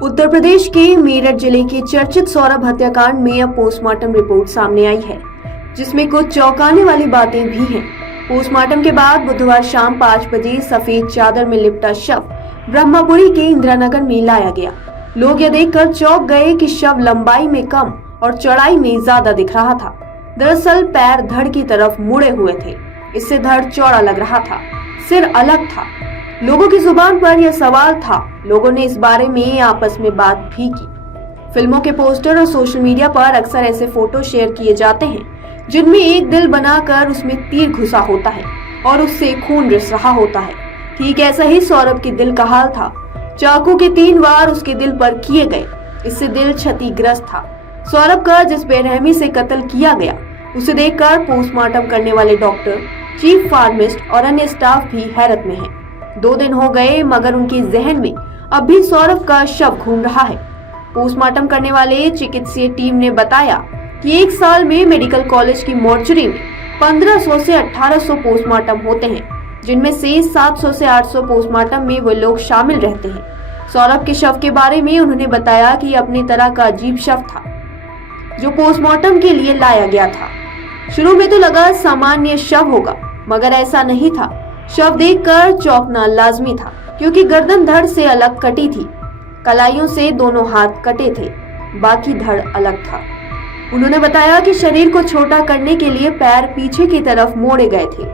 उत्तर प्रदेश के मेरठ जिले के चर्चित सौरभ हत्याकांड में अब पोस्टमार्टम रिपोर्ट सामने आई है, जिसमें कुछ चौंकाने वाली बातें भी हैं। पोस्टमार्टम के बाद बुधवार शाम 5 बजे सफेद चादर में लिपटा शव ब्रह्मपुरी के इंदिरानगर में लाया गया। लोग यह देखकर चौंक गए कि शव लंबाई में कम और चौड़ाई में ज्यादा दिख रहा था। दरअसल पैर धड़ की तरफ मुड़े हुए थे, इससे धड़ चौड़ा लग रहा था, सिर अलग था। लोगों की जुबान पर यह सवाल था। लोगों ने इस बारे में आपस में बात भी की। फिल्मों के पोस्टर और सोशल मीडिया पर अक्सर ऐसे फोटो शेयर किए जाते हैं जिनमें एक दिल बनाकर उसमें तीर घुसा होता है और उससे खून रिस रहा होता है। ठीक ऐसा ही सौरभ के दिल का हाल था। चाकू के 3 वार उसके दिल पर किए गए, इससे दिल क्षतिग्रस्त था। सौरभ का जिस बेरहमी से कत्ल किया गया, उसे देखकर पोस्टमार्टम करने वाले डॉक्टर, चीफ फार्मिस्ट और अन्य स्टाफ भी हैरत में हैं। 2 दिन हो गए मगर उनके जहन में अब भी सौरभ का शव घूम रहा है। पोस्टमार्टम करने वाले चिकित्सीय टीम ने बताया कि 1 साल में मेडिकल कॉलेज की मोर्चरी में 1500 से 1800 पोस्टमार्टम होते हैं, जिनमें से 700 से 800 पोस्टमार्टम में वो लोग शामिल रहते हैं। सौरभ के शव के बारे में उन्होंने बताया कि अपनी तरह का अजीब शव था जो पोस्टमार्टम के लिए लाया गया था। शुरू में तो लगा सामान्य शव होगा, मगर ऐसा नहीं था। शव देखकर चौंकना लाजमी था, क्योंकि गर्दन धड़ से अलग कटी थी। कलाइयों से दोनों हाथ कटे थे, बाकी धड़ अलग था। उन्होंने बताया कि शरीर को छोटा करने के लिए पैर पीछे की तरफ मोड़े गए थे,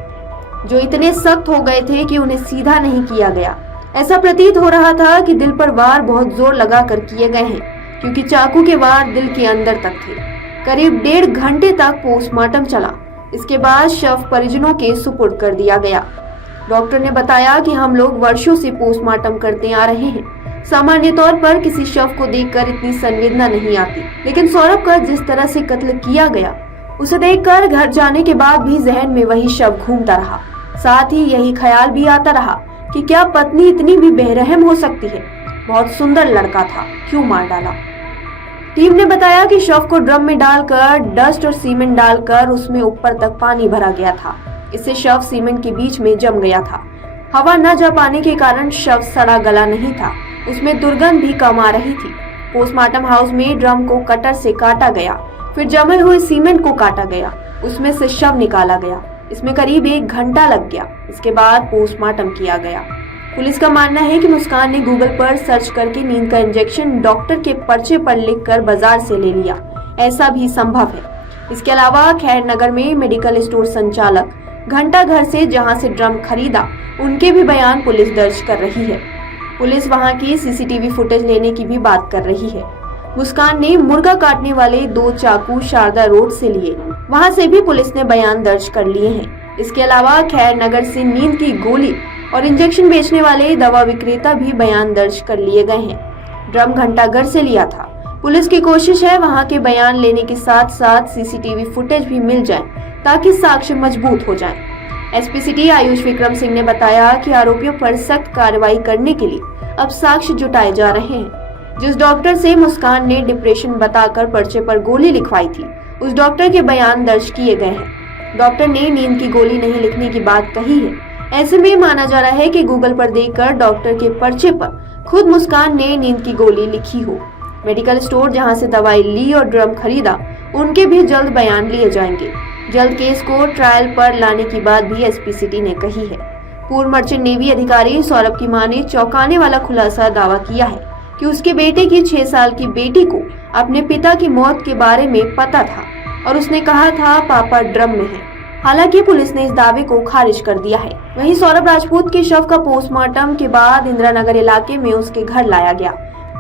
जो इतने सख्त हो गए थे कि उन्हें सीधा नहीं किया गया। ऐसा प्रतीत हो रहा था कि दिल पर वार बहुत जोर लगाकर किए गए हैं, क्योंकि चाकू के वार दिल के अंदर तक थे। करीब 1.5 घंटे तक पोस्टमार्टम चला। इसके बाद शव परिजनों के सुपुर्द कर दिया गया। डॉक्टर ने बताया कि हम लोग वर्षों से पोस्टमार्टम करते आ रहे हैं। सामान्य तौर पर किसी शव को देखकर इतनी संवेदना नहीं आती, लेकिन सौरभ का जिस तरह से कत्ल किया गया, उसे देखकर घर जाने के बाद भी जहन में वही शव घूमता रहा। साथ ही यही ख्याल भी आता रहा कि क्या पत्नी इतनी भी बेरहम हो सकती है। बहुत सुंदर लड़का था, क्यों मार डाला। टीम ने बताया कि शव को ड्रम में डालकर डस्ट और सीमेंट डालकर उसमें ऊपर तक पानी भरा गया था। इससे शव सीमेंट के बीच में जम गया था। हवा न जा पाने के कारण शव सड़ा गला नहीं था, उसमें दुर्गंध भी कम आ रही थी। पोस्टमार्टम हाउस में ड्रम को कटर से काटा गया, फिर जमे हुए सीमेंट को काटा गया, उसमें से शव निकाला गया। इसमें करीब 1 घंटा लग गया। इसके बाद पोस्टमार्टम किया गया। पुलिस का मानना है कि मुस्कान ने गूगल पर सर्च करके नींद का इंजेक्शन डॉक्टर के पर्चे पर लिखकर बाजार से ले लिया। ऐसा भी संभव है। इसके अलावा खैरनगर में मेडिकल स्टोर संचालक घंटा घर से जहां से ड्रम खरीदा, उनके भी बयान पुलिस दर्ज कर रही है। पुलिस वहां की सीसीटीवी फुटेज लेने की भी बात कर रही है। मुस्कान ने मुर्गा काटने वाले 2 चाकू शारदा रोड से लिए, वहां से भी पुलिस ने बयान दर्ज कर लिए हैं। इसके अलावा खैरनगर से नींद की गोली और इंजेक्शन बेचने वाले दवा विक्रेता भी बयान दर्ज कर लिए गए हैं। ड्रम घंटाघर से लिया था। पुलिस की कोशिश है वहां के बयान लेने के साथ साथ सीसीटीवी फुटेज भी मिल जाए, ताकि साक्ष्य मजबूत हो जाएं। एसपी सिटी आयुष विक्रम सिंह ने बताया कि आरोपियों पर सख्त कार्रवाई करने के लिए अब साक्ष्य जुटाए जा रहे हैं। जिस डॉक्टर से मुस्कान ने डिप्रेशन बताकर पर्चे पर गोली लिखवाई थी, उस डॉक्टर के बयान दर्ज किए गए हैं। डॉक्टर ने नींद की गोली नहीं लिखने की बात कही है। ऐसे में माना जा रहा है कि गूगल पर देखकर डॉक्टर के पर्चे पर खुद मुस्कान ने नींद की गोली लिखी हो। मेडिकल स्टोर जहां से दवाई ली और ड्रम खरीदा, उनके भी जल्द बयान लिए जाएंगे। जल्द केस को ट्रायल पर लाने की बात भी एसपी सिटी ने कही है। पूर्व मर्चेंट नेवी अधिकारी सौरभ की मां ने चौंकाने वाला खुलासा दावा किया है कि उसके बेटे की 6 साल की बेटी को अपने पिता की मौत के बारे में पता था और उसने कहा था पापा ड्रम में है। हालांकि पुलिस ने इस दावे को खारिज कर दिया है। वहीं सौरभ राजपूत के शव का पोस्टमार्टम के बाद इंदिरानगर इलाके में उसके घर लाया गया।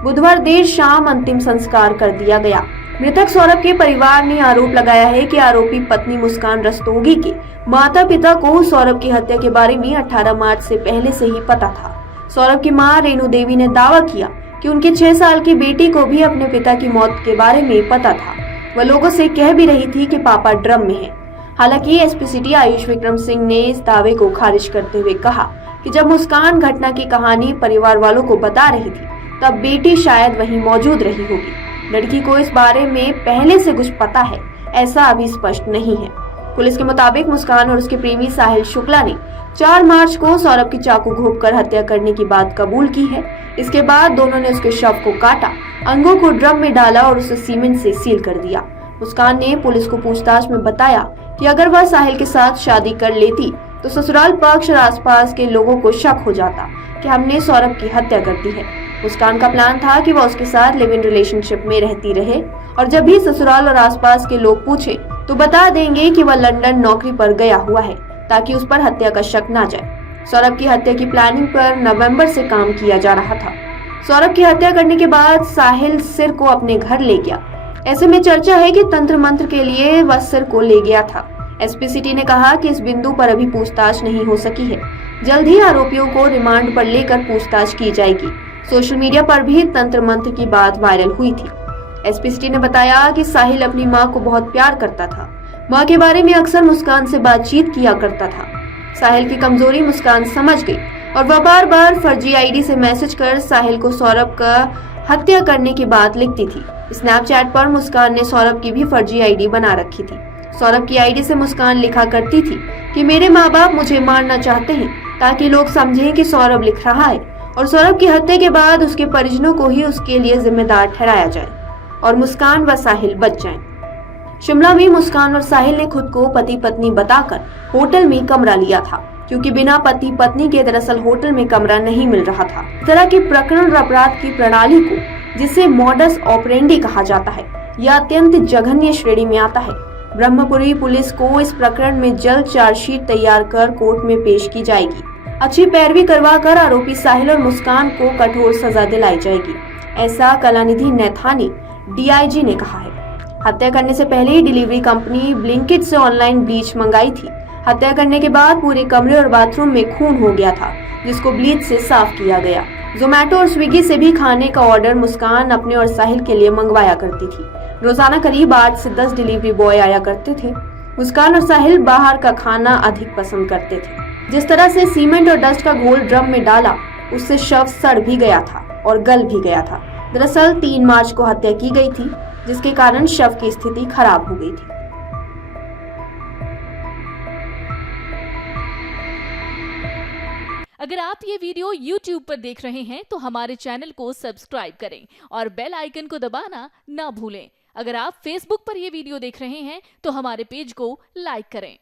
बुधवार देर शाम अंतिम संस्कार कर दिया गया। मृतक सौरभ के परिवार ने आरोप लगाया है कि आरोपी पत्नी मुस्कान रस्तोगी के माता पिता को सौरभ की हत्या के बारे में 18 मार्च से पहले से ही पता था। सौरभ की मां रेणु देवी ने दावा किया कि उनके 6 साल की बेटी को भी अपने पिता की मौत के बारे में पता था। वह लोगों से कह भी रही थी कि पापा ड्रम में है। हालांकि एसपी सिटी आयुष विक्रम सिंह ने इस दावे को खारिज करते हुए कहा कि जब मुस्कान घटना की कहानी परिवार वालों को बता रही थी, तब बेटी शायद वहीं मौजूद रही होगी। लड़की को इस बारे में पहले से कुछ पता है, ऐसा अभी स्पष्ट नहीं है। पुलिस के मुताबिक मुस्कान और उसके प्रेमी साहिल शुक्ला ने 4 मार्च को सौरभ की चाकू घोंपकर हत्या करने की बात कबूल की है। इसके बाद दोनों ने उसके शव को काटा, अंगों को ड्रम में डाला और उसे सीमेंट से सील कर दिया। मुस्कान ने पुलिस को पूछताछ में बताया कि अगर वह साहिल के साथ शादी कर लेती तो ससुराल पक्ष और आसपास के लोगों को शक हो जाता कि हमने सौरभ की हत्या कर दी है। मुस्कान का प्लान था कि वह उसके साथ लिव इन रिलेशनशिप में रहती रहे और जब भी ससुराल और आसपास के लोग पूछे तो बता देंगे कि वह लंदन नौकरी पर गया हुआ है ताकि उस पर हत्या का शक ना जाए। सौरभ की हत्या की प्लानिंग पर नवंबर से काम किया जा रहा था। सौरभ की हत्या करने के बाद साहिल सिर को अपने घर ले गया। ऐसे में चर्चा है कि तंत्र मंत्र के लिए वह सिर को ले गया था। एसपी सिटी ने कहा कि इस बिंदु पर अभी पूछताछ नहीं हो सकी है, जल्द ही आरोपियों को रिमांड पर लेकर पूछताछ की जाएगी। सोशल मीडिया पर भी तंत्र मंत्र की बात वायरल हुई थी। एसपी सिटी ने बताया कि साहिल अपनी मां को बहुत प्यार करता था, मां के बारे में अक्सर मुस्कान से बातचीत किया करता था। साहिल की कमजोरी मुस्कान समझ गई और वह बार बार फर्जी आईडी से मैसेज कर साहिल को सौरभ का हत्या करने की बात लिखती थी। स्नैपचैट पर मुस्कान ने सौरभ की भी फर्जी आईडी बना रखी थी। सौरभ की आईडी से मुस्कान लिखा करती थी कि मेरे माँ बाप मुझे मारना चाहते हैं ताकि लोग समझें कि सौरभ लिख रहा है और सौरभ की हत्या के बाद उसके परिजनों को ही उसके लिए जिम्मेदार ठहराया जाए और मुस्कान व साहिल बच जाएं। शिमला में मुस्कान और साहिल ने खुद को पति पत्नी बताकर होटल में कमरा लिया था, क्योंकि बिना पति पत्नी के दरअसल होटल में कमरा नहीं मिल रहा था। इस तरह के प्रकरण और अपराध की प्रणाली को, जिसे मॉडस ऑपरेंडी कहा जाता है, यह अत्यंत जघन्य श्रेणी में आता है। ब्रह्मपुरी पुलिस को इस प्रकरण में जल्द चार्जशीट तैयार कर कोर्ट में पेश की जाएगी। अच्छी पैरवी करवाकर आरोपी साहिल और मुस्कान को कठोर सजा दिलाई जाएगी, ऐसा कलानिधि नैथानी डीआईजी ने कहा है। हत्या करने से पहले ही डिलीवरी कंपनी ब्लिंकिट से ऑनलाइन ब्लीच मंगाई थी। हत्या करने के बाद पूरे कमरे और बाथरूम में खून हो गया था, जिसको ब्लीच से साफ किया गया। जोमेटो और स्विगी से भी खाने का ऑर्डर मुस्कान अपने और साहिल के लिए मंगवाया करती थी। रोजाना करीब 8 से 10 डिलीवरी बॉय आया करते थे। मुस्कान और साहिल बाहर का खाना अधिक पसंद करते थे। जिस तरह से सीमेंट और डस्ट का घोल ड्रम में डाला, उससे शव सड़ भी गया था और गल भी गया था। दरअसल 3 मार्च को हत्या की गई थी, जिसके कारण शव की स्थिति खराब हो गई थी। अगर आप ये वीडियो YouTube पर देख रहे हैं तो हमारे चैनल को सब्सक्राइब करें और बेल आइकन को दबाना ना भूलें। अगर आप Facebook पर ये वीडियो देख रहे हैं तो हमारे पेज को लाइक करें।